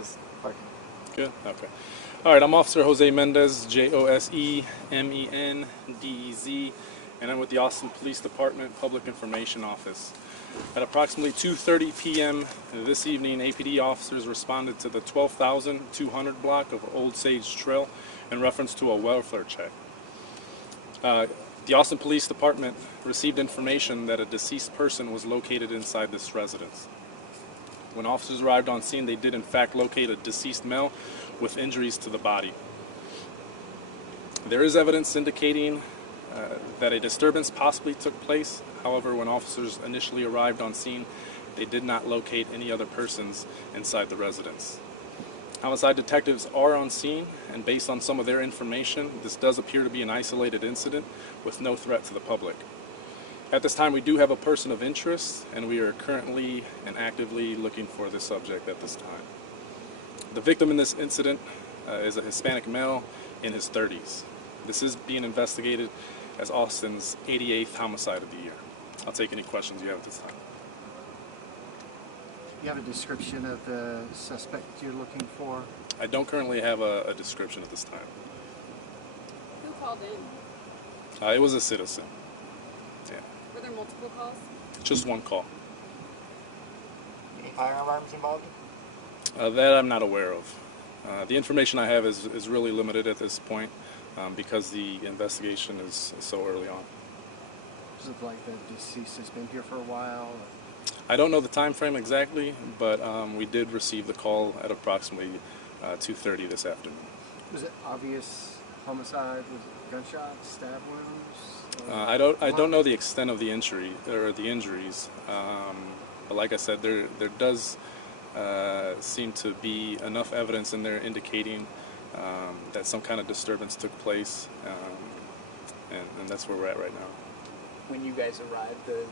Mendez, parking. Good. Okay. All right. I'm Officer Jose Mendez, Josemendez, and I'm with the Austin Police Department Public Information Office. At approximately 2:30 p.m. this evening, APD officers responded to the 12,200 block of Old Sage Trail in reference to a welfare check. The Austin Police Department received information that a deceased person was located inside this residence. When officers arrived on scene, they did in fact locate a deceased male with injuries to the body. There is evidence indicating that a disturbance possibly took place. However, when officers initially arrived on scene, they did not locate any other persons inside the residence. Homicide detectives are on scene, and based on some of their information, this does appear to be an isolated incident with no threat to the public. At this time, we do have a person of interest, and we are currently and actively looking for the subject at this time. The victim in this incident is a Hispanic male in his 30s. This is being investigated as Austin's 88th homicide of the year. I'll take any questions you have at this time. You have a description of the suspect you're looking for? I don't currently have a description at this time. Who called in? It was a citizen. Yeah. Were there multiple calls? Just one call. Any firearms involved? That I'm not aware of. The information I have is really limited at this point because the investigation is so early on. Is it like the deceased has been here for a while? I don't know the time frame exactly, but we did receive the call at approximately 2:30 this afternoon. Was it obvious homicide? Was it gunshots, stab wounds? I don't know the extent of the injury or the injuries, but like I said, there does seem to be enough evidence in there indicating that some kind of disturbance took place, and that's where we're at right now. When you guys arrived, the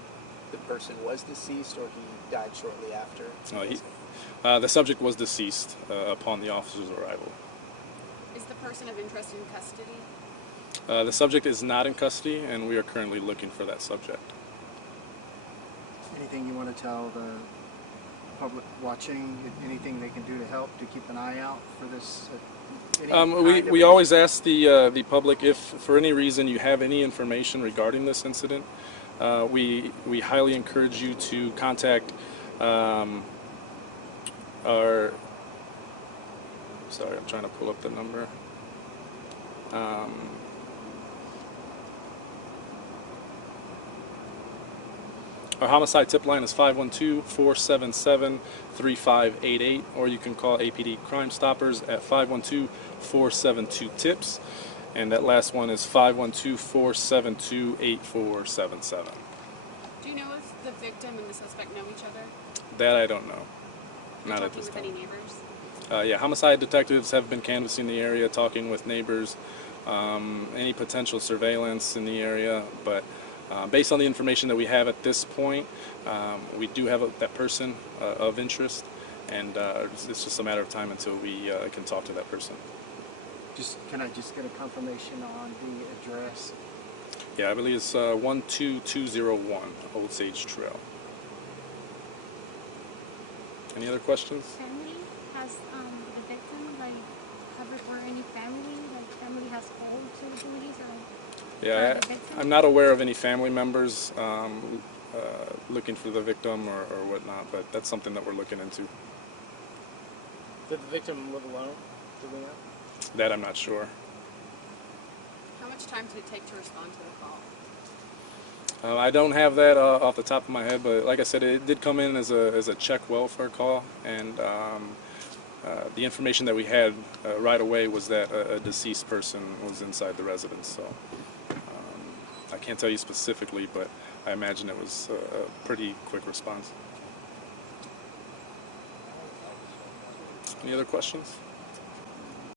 person was deceased, or he died shortly after? The subject was deceased upon the officer's arrival. Is the person of interest in custody? The subject is not in custody, and we are currently looking for that subject. Anything you want to tell the public watching? Anything they can do to help to keep an eye out for this? We always ask the public if for any reason you have any information regarding this incident. We highly encourage you to contact our. Sorry, I'm trying to pull up the number. Our homicide tip line is 512-477-3588, or you can call APD Crime Stoppers at 512-472-TIPS, and that last one is 512-472-8477. Do you know if the victim and the suspect know each other? That I don't know. Not at this with time. any neighbors? Yeah, homicide detectives have been canvassing the area, talking with neighbors, any potential surveillance in the area, but based on the information that we have at this point, we do have that person of interest, and it's just a matter of time until we can talk to that person. Can I just get a confirmation on the address? Yeah, I believe it's 12201 Old Sage Trail. Any other questions? Family has the victim, were any family has called to the police or? Yeah, I'm not aware of any family members looking for the victim or whatnot, but that's something that we're looking into. Did the victim live alone? Do we know? That I'm not sure. How much time did it take to respond to the call? I don't have that off the top of my head, but like I said, it did come in as a check welfare call, and the information that we had right away was that a deceased person was inside the residence. So I can't tell you specifically, but I imagine it was a pretty quick response. Any other questions?